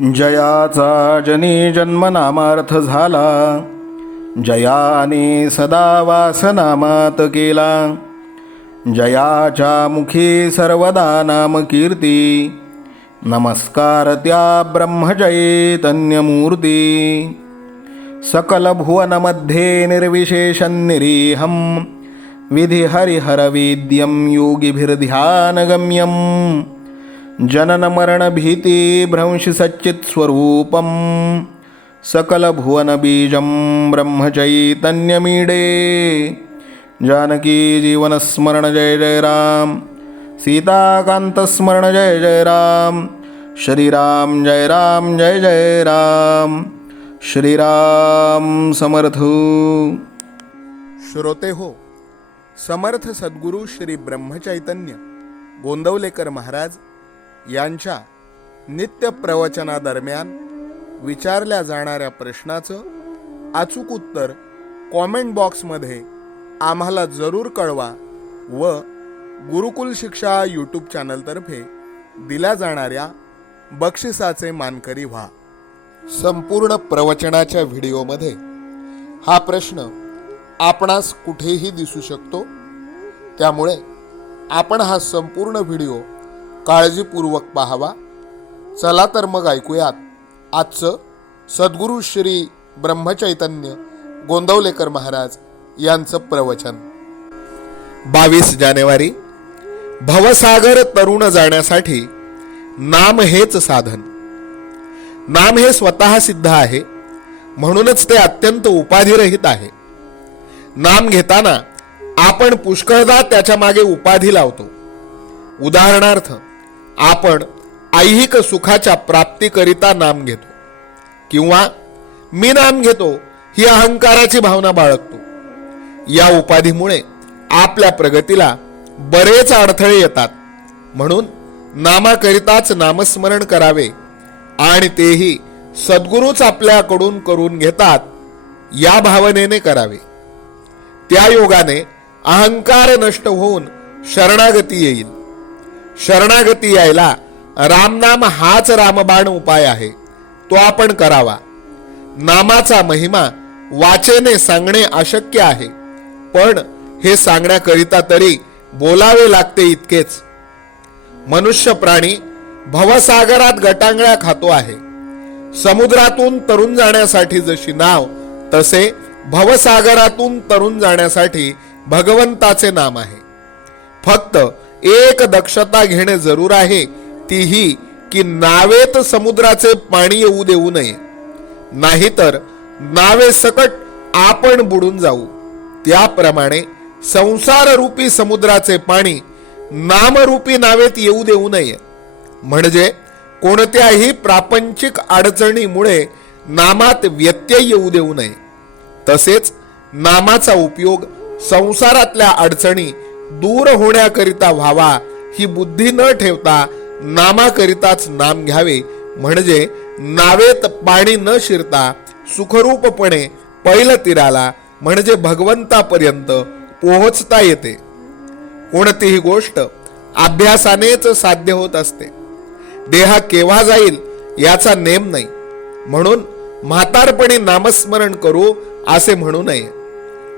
जयाचा जनी जन्मनामार्थ झाला, जयाने सदा वासनामात केला. जयाच्या मुखी सर्वदा नाम कीर्ती, नमस्कार त्या ब्रह्मचैतन्यमूर्ती. सकल भुवनमध्ये निर्विशेषं निरीहं, विधि हरिहरवेद्यं योगिभिर्ध्यानगम्यं. जनन मरण भीति भ्रंशि सच्चित्स्वरूपं, सकल भुवन बीजं ब्रह्मचैतन्यमीडे. जानकी जीवन स्मरण जय जय राम, सीताकांत स्मरण जय जय राम. श्रीराम जय राम जय जय राम. श्रीराम समर्थ. श्रोते हो, समर्थ सद्गुरू श्री ब्रह्मचैतन्य गोंदवलेकर महाराज यांच्या नित्य प्रवचनादरम्यान विचारल्या जाणाऱ्या प्रश्नाचं अचूक उत्तर कॉमेंट बॉक्समध्ये आम्हाला जरूर कळवा व गुरुकुल शिक्षा यूट्यूब चॅनलतर्फे दिल्या जाणाऱ्या बक्षिसाचे मानकरी व्हा. संपूर्ण प्रवचनाच्या व्हिडिओमध्ये हा प्रश्न आपणास कुठेही दिसू शकतो, त्यामुळे आपण हा संपूर्ण व्हिडिओ काळजीपूर्वक पाहावा. चला तर मग ऐकूयात आजचं सद्गुरू श्री ब्रह्मचैतन्य गोंदवलेकर महाराज यांचं प्रवचन. 22 जानेवारी. भवसागर तरुण जाण्यासाठी नाम हेच साधन. नाम हे स्वतः सिद्ध आहे, म्हणूनच ते अत्यंत उपाधिरहित आहे. नाम घेताना आपण पुष्कळदा त्याच्या मागे उपाधी लावतो. उदाहरणार्थ, आपण ऐहिक सुखाच्या प्राप्तीकरिता नाम घेतो किंवा मी नाम घेतो ही अहंकाराची भावना बाळगतो. या उपाधीमुळे आपल्या प्रगतीला बरेच अडथळे येतात. म्हणून नामाकरिताच नामस्मरण करावे आणि तेही सद्गुरूच आपल्याकडून करून घेतात या भावनेने करावे. त्या योगाने अहंकार नष्ट होऊन शरणागती येईल. शरणागती यायला रामनाम हाच रामबाण उपाय आहे, तो आपण करावा. नामाचा महिमा वाचेने सांगणे अशक्य आहे, पण हे सांगण्याकरिता तरी बोलावे लागते इतकेच. मनुष्य प्राणी भवसागरात गटांगळ्या खातो आहे. समुद्रातून तरुण जाण्यासाठी जशी नाव, तसे भवसागरातून तरुण जाण्यासाठी भगवंताचे नाम आहे. फक्त एक दक्षता घेणे जरूर आहे, ती ही की नावेत समुद्राचे पाणी येऊ देऊ नये, नाहीतर नावे सकट आपण बुडून जाऊ. त्याप्रमाणे संसार रूपी समुद्राचे पाणी नामरूपी नावेत येऊ देऊ नये. म्हणजे कोणत्याही प्रापंचिक अडचणीमुळे नामात व्यत्यय येऊ देऊ नये. तसेच नामाचा उपयोग संसारातल्या अडचणी दूर होण्याकरिता व्हावा ही बुद्धी न ठेवता नामाकरिताच नाम घ्यावे. म्हणजे नावेत पाणी न शिरता सुखरूपपणे पैल तीराला म्हणजे भगवंतापर्यंत पोहोचता येते. कोणतीही गोष्ट अभ्यासानेच साध्य होत असते. देह केव्हा जाईल याचा नेम नाही, म्हणून म्हातारपणी नामस्मरण करू असे म्हणू नये.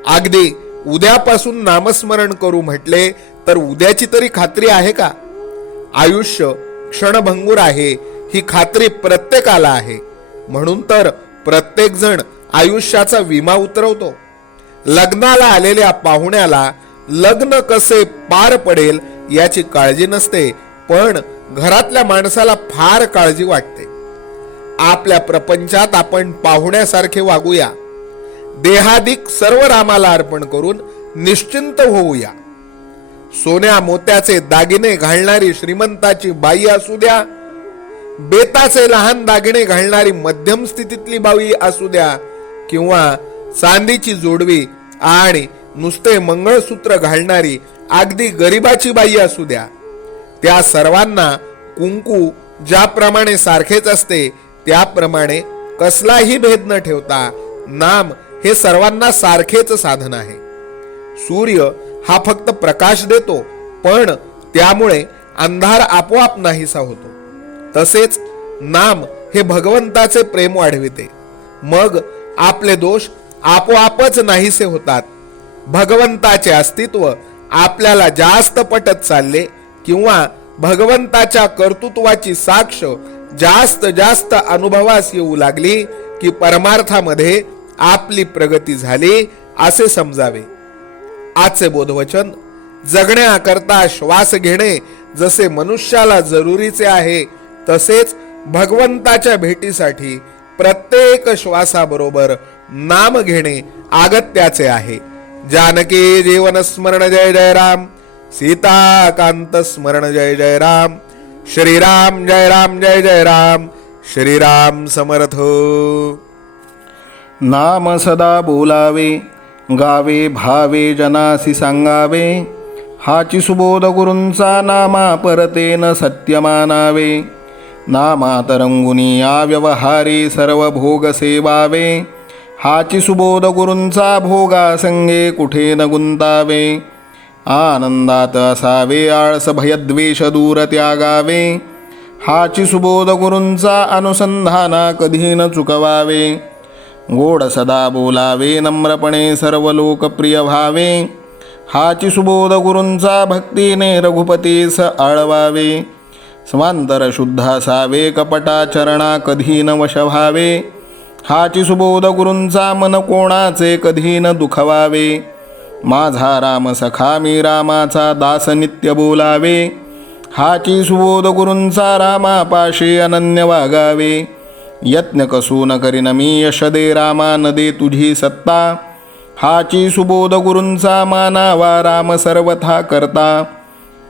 अगदी उद्यापासून नामस्मरण करू म्हटले तर उद्याची तरी खात्री आहे का? आयुष्य क्षणभंगूर आहे ही खात्री प्रत्येकाला आहे. म्हणून तर प्रत्येक जण आयुष्याचा विमा उतरवतो. लग्नाला आलेल्या पाहुण्याला लग्न कसे पार पडेल याची काळजी नसते, पण घरातल्या माणसाला फार काळजी वाटते. आपल्या प्रपंचात आपण पाहुण्यासारखे वागूया. देहादिक सर्व रामाला अर्पण करून निश्चिंत होऊया. सोन्या मोत्याचे दागिने घालणारी श्रीमंताची बाई असू द्या, बेताचे लहान दागिने घालणारी मध्यम स्थितीतली बाई असू द्या, किंवा चांदीची जोडवी आणि नुसते मंगळसूत्र घालणारी अगदी गरिबाची बाई असू द्या, त्या सर्वांना कुंकू ज्याप्रमाणे सारखेच असते त्याप्रमाणे कसलाही भेद न ठेवता नाम हे सर्वांना सारखेच साधन आहे. सूर्य हा फक्त प्रकाश देतो, पण त्यामुळे अंधार आपोआप नाहीसा होतो. तसेच नाम हे भगवंताचे प्रेम वाढविते. मग आपले दोष आपोआपच नाहीसे होतात. भगवंताचे अस्तित्व आपल्याला जास्त पटत चालले किंवा भगवंताच्या कर्तृत्वाची साक्ष जास्त जास्त अनुभवास येऊ लागली की परमार्थामध्ये आपली प्रगती झाली असे समजावे. आजचे बोधवचन: जगण्याकरता श्वास घेणे जसे मनुष्याला जरुरीचे आहे, तसेच भगवंताच्या भेटीसाठी प्रत्येक श्वासाबरोबर नाम घेणे अगत्याचे आहे. जानकी जीवन स्मरण जय जय राम. सीताकांत स्मरण जय जय राम. श्रीराम जय राम जय जय राम. श्रीराम समर्थ. नाम सदा बोलावे, गावे भावे जनासी सांगावे. हाची सुबोध गुरूंचा नामा परतेन सत्य मानावे. नामात रंगुनी या व्यवहारी सर्व भोग सेवावे. हाची सुबोध गुरूंचा भोगा संगे कुठे न गुंतावे. आनंदात असावे आळस भयद्वेष दूर त्यागावे. हाची सुबोध गुरूंचा अनुसंधाना कधी न चुकवावे. गोड सदा बोलावे नम्रपणे सर्व लोकप्रिय व्हावे. हाची सुबोध गुरूंचा भक्तीने रघुपतीस आळवावे. स्वांतर शुद्ध असावे कपटाचरणा कधी न वश व्हावे. हाची सुबोध गुरूंचा मन कोणाचे कधी न दुखवावे. माझा राम सखा मी रामाचा दास नित्य बोलावे. हाची सुबोध गुरूंचा रामापाशी अनन्य वागावे. यत्न कसू न करीन मी यश दे रामा न दे तुझी सत्ता. हाची सुबोध गुरूंचा मानावा राम सर्वथा करता.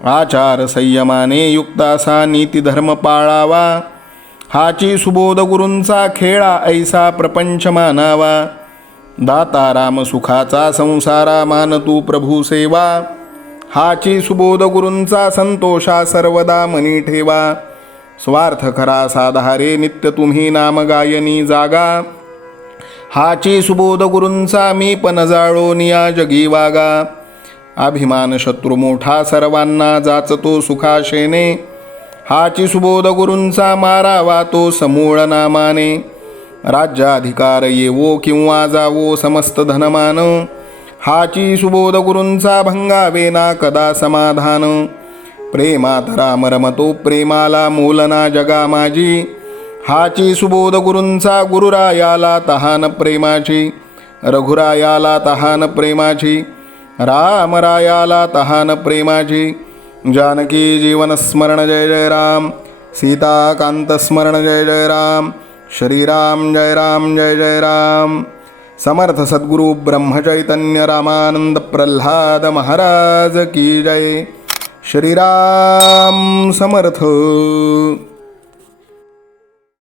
आचार संयमाने युक्त असा नीती धर्म पाळावा. हाची सुबोध गुरूंचा खेळा ऐसा प्रपंच मानावा. दाता राम सुखाचा संसारा मान तू प्रभू सेवा. हाची सुबोध गुरूंचा संतोषा सर्वदा मनी ठेवा. स्वार्थ खरा साधारे नित्य तुम्ही नाम गायनी जागा. हाची सुबोध गुरूंचा मी पण जाळो निया जगी वागा. अभिमान शत्रू मोठा सर्वांना जाचतो सुखाशेने. हाची सुबोध गुरूंचा मारावा तो समूळ नामाने. राज्याधिकार येवो किंवा जावो समस्त धनमान. हाची सुबोध गुरूंचा भंगावे ना कदा समाधान. प्रेमात राम रमतो प्रेमाला मोलना जगा माझी. हाची सुबोध गुरूंचा गुरुरायाला तहान प्रेमाची. रघुरायाला तहान प्रेमाची. रामरायाला तहान प्रेमाची. जानकी जीवन स्मरण जय जय राम. सीताकांत स्मरण जय जय राम. श्रीराम जय राम जय जय राम. समर्थ सद्गुरु ब्रह्मचैतन्य रामानंद प्रल्हाद महाराज की जय. श्रीराम समर्थ.